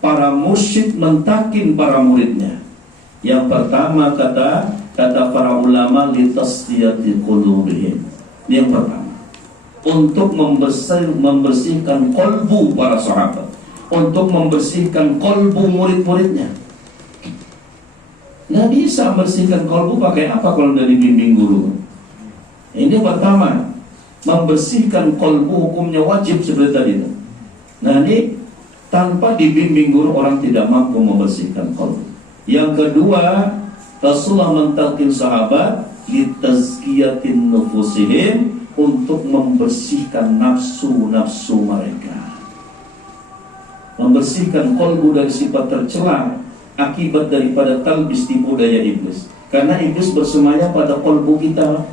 Para musyrik mentakin para muridnya. Yang pertama kata para ulama litasdiyati qulubihim. Yang pertama, untuk membersihkan kolbu para sahabat, untuk membersihkan kolbu murid-muridnya. Nggak bisa membersihkan kolbu pakai apa kalau dari bimbing guru? Ini pertama, membersihkan kolbu hukumnya wajib seperti tadi. Nah ini tanpa dibimbing guru orang tidak mampu membersihkan qalb. Yang kedua, Rasulullah mentalkin sahabat litazkiyatin nufusihim, untuk membersihkan nafsu-nafsu mereka. Membersihkan qalbu dari sifat tercela akibat daripada talbis tipu daya iblis. Karena iblis bersemayam pada qalbu kita.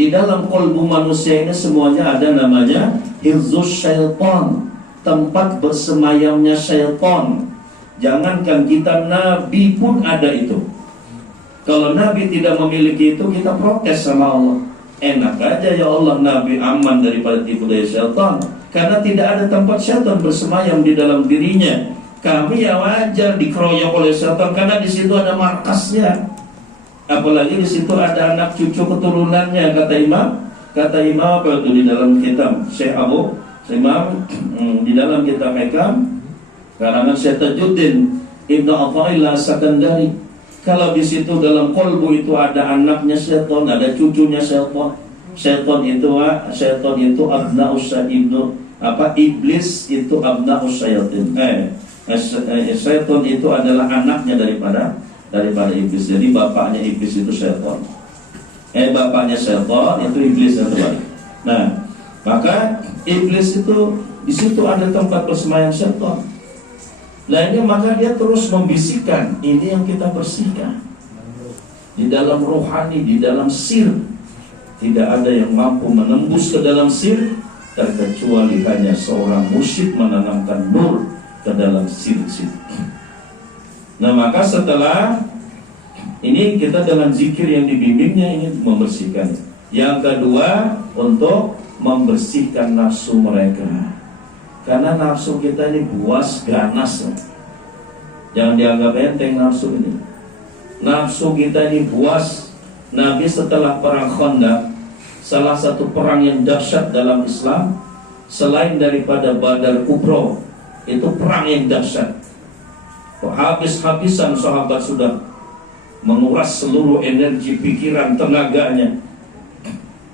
Di dalam qalbu manusia ini semuanya ada namanya hirzus syaitan, tempat bersemayamnya syaitan. Jangankan kita, Nabi pun ada itu. Kalau Nabi tidak memiliki itu, kita protes sama Allah. Enak aja ya Allah, Nabi aman daripada tipu daya syaitan, karena tidak ada tempat syaitan bersemayam di dalam dirinya. Kami ya wajar dikeroyok oleh syaitan, karena di situ ada markasnya. Apalagi di situ ada anak cucu keturunannya, kata Imam apa itu di dalam kitab Syekh Abu Imam di dalam kitab Hikam karangan Syekh Tajuddin Ibnu Athaillah Sakandari. Kalau di situ dalam kolbu itu ada anaknya syaitan, ada cucunya syaitan. Syaitan itu abna'us ibnu iblis itu abna'us syaitan. Syaitan itu adalah anaknya daripada iblis. Jadi bapaknya iblis itu syaitan. Bapaknya syaitan itu iblis atau balik. Nah, maka iblis itu di situ ada tempat bersemayam syaitan. Lainnya maka dia terus membisikkan, ini yang kita bersihkan. Di dalam rohani, di dalam sir, tidak ada yang mampu menembus ke dalam sir terkecuali hanya seorang musyrik menanamkan nur ke dalam sir-sir. Nah maka setelah ini kita dengan zikir yang dibimbingnya ini membersihkan. Yang kedua, untuk membersihkan nafsu mereka. Karena nafsu kita ini buas, ganas. Jangan dianggap enteng nafsu ini. Nafsu kita ini buas. Nabi setelah perang Khandaq, salah satu perang yang dahsyat dalam Islam selain daripada Badar Kubra, itu perang yang dahsyat. Habis-habisan sahabat sudah menguras seluruh energi, pikiran, tenaganya.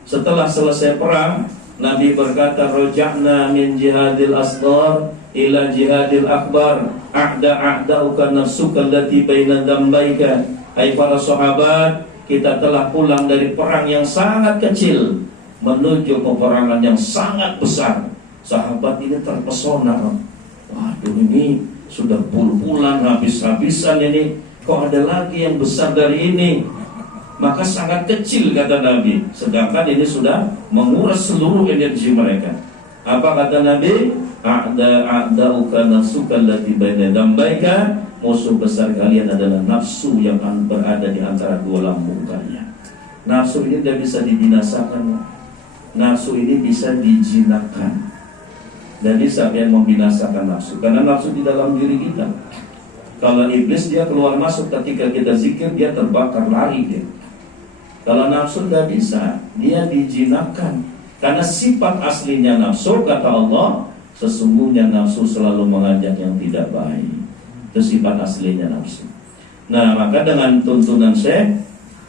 Setelah selesai perang, Nabi berkata, roja'na min jihadil asghar ila jihadil akbar, a'da'uka nafsuka allati baina dambaika. Hai para sahabat, kita telah pulang dari perang yang sangat kecil menuju peperangan yang sangat besar. Sahabat ini terpesona. Waduh, ini sudah bulan habis-habisan ini, kok ada lagi yang besar dari ini? Maka sangat kecil kata Nabi, sedangkan ini sudah menguras seluruh energi mereka. Apa kata Nabi? A'da'uka nafsuka allati baina dambaika, musuh besar kalian adalah nafsu yang berada di antara dua lambung kalian. Nafsu ini tidak bisa dibinasakan. Nafsu ini bisa dijinakkan. Dan bisa yang membinasakan nafsu, karena nafsu di dalam diri kita. Kalau iblis dia keluar masuk ketika kita zikir, dia terbakar, lari dia. Kalau nafsu tidak bisa, dia dijinakkan. Karena sifat aslinya nafsu, kata Allah, sesungguhnya nafsu selalu mengajak yang tidak baik. Itu sifat aslinya nafsu. Nah maka dengan tuntunan Syekh,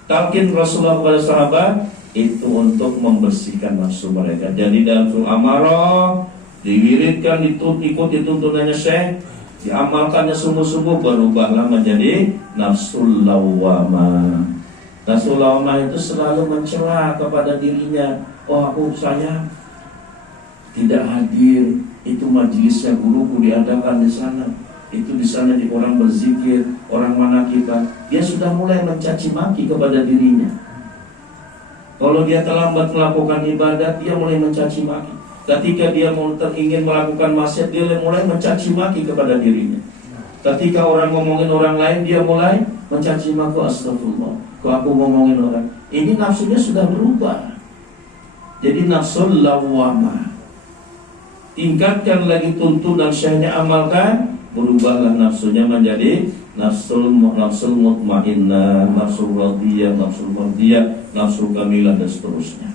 talqin Rasulullah kepada sahabat itu untuk membersihkan nafsu mereka. Jadi dalam surah Amarah diwiridkan, ikuti tuntunannya Syekh, diamalkannya sungguh-sungguh, berubahlah menjadi nafsul lawwamah. Nafsul lawwamah itu selalu mencela kepada dirinya. Oh saya tidak hadir, itu majelisnya guruku diadakan di sana, itu di sana di orang berzikir, orang mana kita. Dia sudah mulai mencaci maki kepada dirinya. Kalau dia terlambat melakukan ibadat, dia mulai mencaci maki. Ketika dia ingin melakukan maksiat, dia mulai mencaci maki kepada dirinya. Ketika orang ngomongin orang lain, dia mulai mencaci maki, astagfirullah, kok aku ngomongin orang. Ini nafsunya sudah berubah. Jadi nafsul lawwamah. tingkatkan lagi tuntunan syahnya, amalkan, berubahlah nafsunya menjadi nafsul mutmainnah, nafsul radiyah, nafsul mardiyah, nafsul kamilah, dan seterusnya.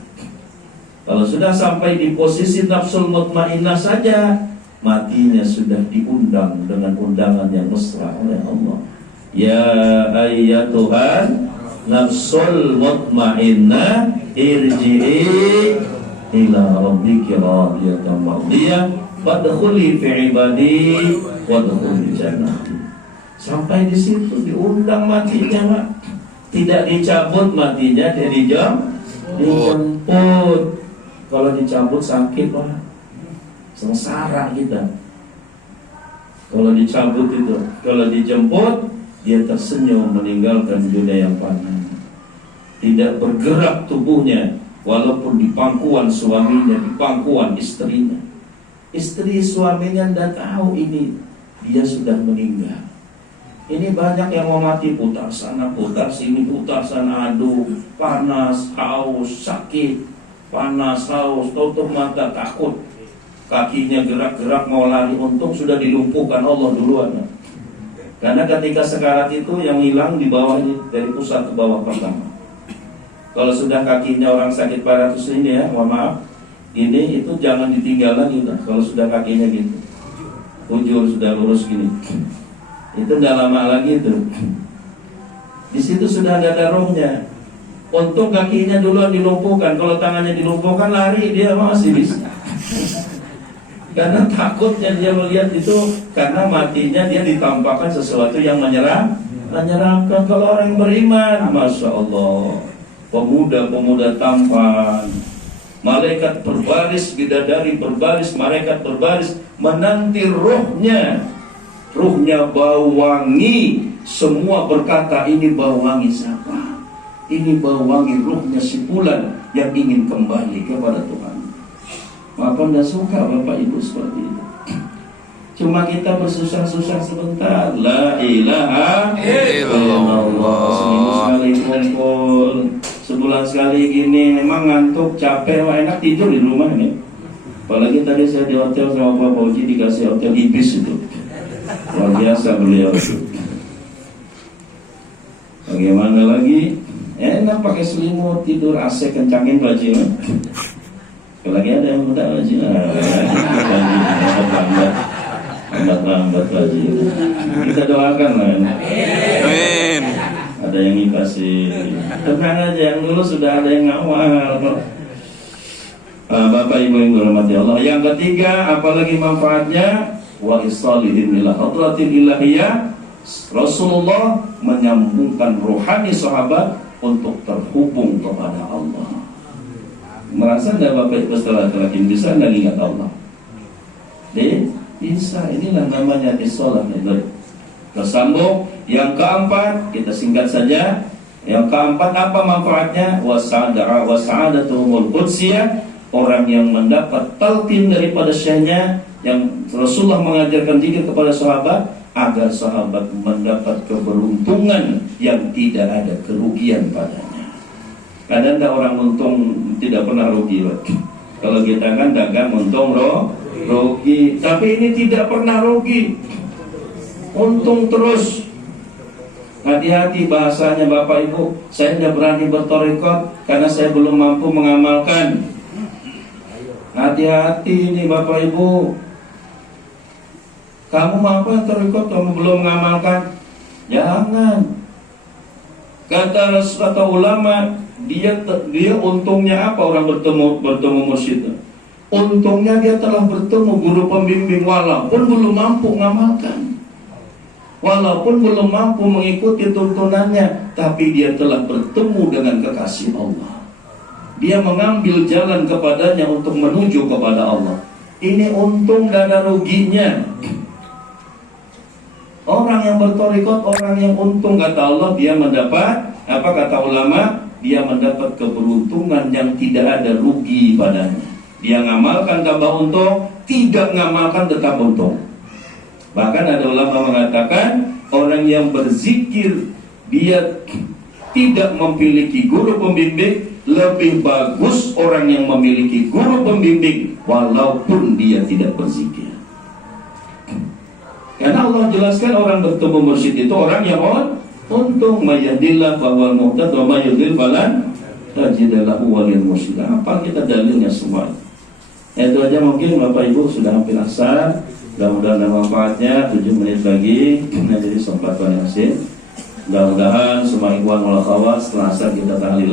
Kalau sudah sampai di posisi nafsul mutmainnah saja, matinya sudah diundang dengan undangan yang mesra oleh Allah. Ya ayyatuhan nafsul mutmainnah, irji'i ila rabbiki radiyatan mardiyah, wadkhuli fi ibadi wadkhuli jannati. Sampai di situ diundang matinya, Pak. Tidak dicabut matinya, dia dijemput. Kalau dicabut sakit, Pak. Sengsara kita. Kalau dicabut itu, kalau dijemput, dia tersenyum meninggalkan dunia yang fana. Tidak bergerak tubuhnya, walaupun di pangkuan suaminya, di pangkuan istrinya. Istri suaminya tidak tahu ini, dia sudah meninggal. Ini banyak yang mau mati, putar sana, putar sini, putar sana, aduh, panas, haus, sakit, panas, haus, tutup mata, takut. Kakinya gerak-gerak mau lari, untung sudah dilumpuhkan Allah duluan. Karena ketika sekarat itu yang hilang di bawahnya, dari pusat ke bawah pertama. Kalau sudah kakinya orang sakit parah ini ya, mohon maaf, ini itu jangan ditinggal lagi. Kalau sudah kakinya gitu, ujur sudah lurus gini, itu tidak lama lagi itu. Di situ sudah ada rohnya. Untung kakinya duluan dilumpuhkan. Kalau tangannya dilumpuhkan, lari dia masih bisa. Karena takutnya dia melihat itu, karena matinya dia ditampakkan sesuatu yang menyeramkan. Kalau orang yang beriman, masya Allah, pemuda-pemuda tampan, malaikat berbaris, bidadari berbaris, malaikat berbaris menanti rohnya. Ruhnya bau wangi, semua berkata, ini bau wangi siapa? Ini bau wangi ruhnya si fulan yang ingin kembali kepada Tuhan. Maka tidak suka Bapak Ibu seperti itu. Cuma kita bersusah-susah sebentar. La ilaha illallah. Seminggu sekali kumpul, sebulan sekali gini. Memang ngantuk, capek, wah enak tidur di rumah nih. Apalagi tadi saya di hotel sama Pak Fauji, dikasih hotel Ibis itu. Luar biasa beliau. Bagaimana lagi? Enak pakai selimut, tidur AC, kencangin baju. Lagi ada yang muda baju. Lambat baju. Kita doakan lah. Amin. Ada yang dikasih. Tenang aja, yang dulu sudah ada yang ngawal. Bapak Ibu yang dirahmati Allah. Yang ketiga, apalagi manfaatnya? Wa isalihim ila hadratil ilahiyah. Rasulullah menyambungkan rohani sahabat untuk terhubung kepada Allah. Merasa tidak Bapak Ibu setelah terakhir bisa tidak ingat Allah? Bisa. Inilah namanya isolah. Tersambung. Yang keempat, kita singkat saja. Yang keempat, apa manfaatnya? Wasa'adatumul qudsiyah. Orang yang mendapat talqin daripada syekhnya, yang Rasulullah mengajarkan zikir kepada sahabat, agar sahabat mendapat keberuntungan yang tidak ada kerugian padanya. Kadang ada orang untung tidak pernah rugi. Kalau kita kan dagang untung rugi, tapi ini tidak pernah rugi, untung terus. Hati-hati bahasanya Bapak Ibu. Saya tidak berani bertorikot karena saya belum mampu mengamalkan. Hati-hati ini Bapak Ibu. Kamu mampu torikot, kamu belum mengamalkan, jangan. Kata ulama, dia untungnya apa orang bertemu mursyid? Untungnya dia telah bertemu guru pembimbing, walaupun belum mampu mengamalkan, walaupun belum mampu mengikuti tuntunannya, tapi dia telah bertemu dengan kekasih Allah. Dia mengambil jalan kepadanya untuk menuju kepada Allah. Ini untung dan ada ruginya. Orang yang bertorikot, orang yang untung, kata Allah, dia mendapat, apa kata ulama, dia mendapat keberuntungan yang tidak ada rugi padanya. Dia ngamalkan tambah untung, tidak ngamalkan tetap untung. Bahkan ada ulama mengatakan, orang yang berzikir, dia tidak memiliki guru pembimbing, lebih bagus orang yang memiliki guru pembimbing walaupun dia tidak berzikir. Karena Allah jelaskan orang bertemu mursyid itu orang yang untung, mayahdillah bahwa muhtad wa mayudil falan tajidalahu waliyyan mursyida. Apa kita dalilnya semua? Itu aja mungkin Bapak Ibu sudah hampir asar. Mudah-mudahan ada manfaatnya. 7 menit lagi jadi sempat Mudah-mudahan semua ikhwan wal akhwat setelah asar kita tahlilan.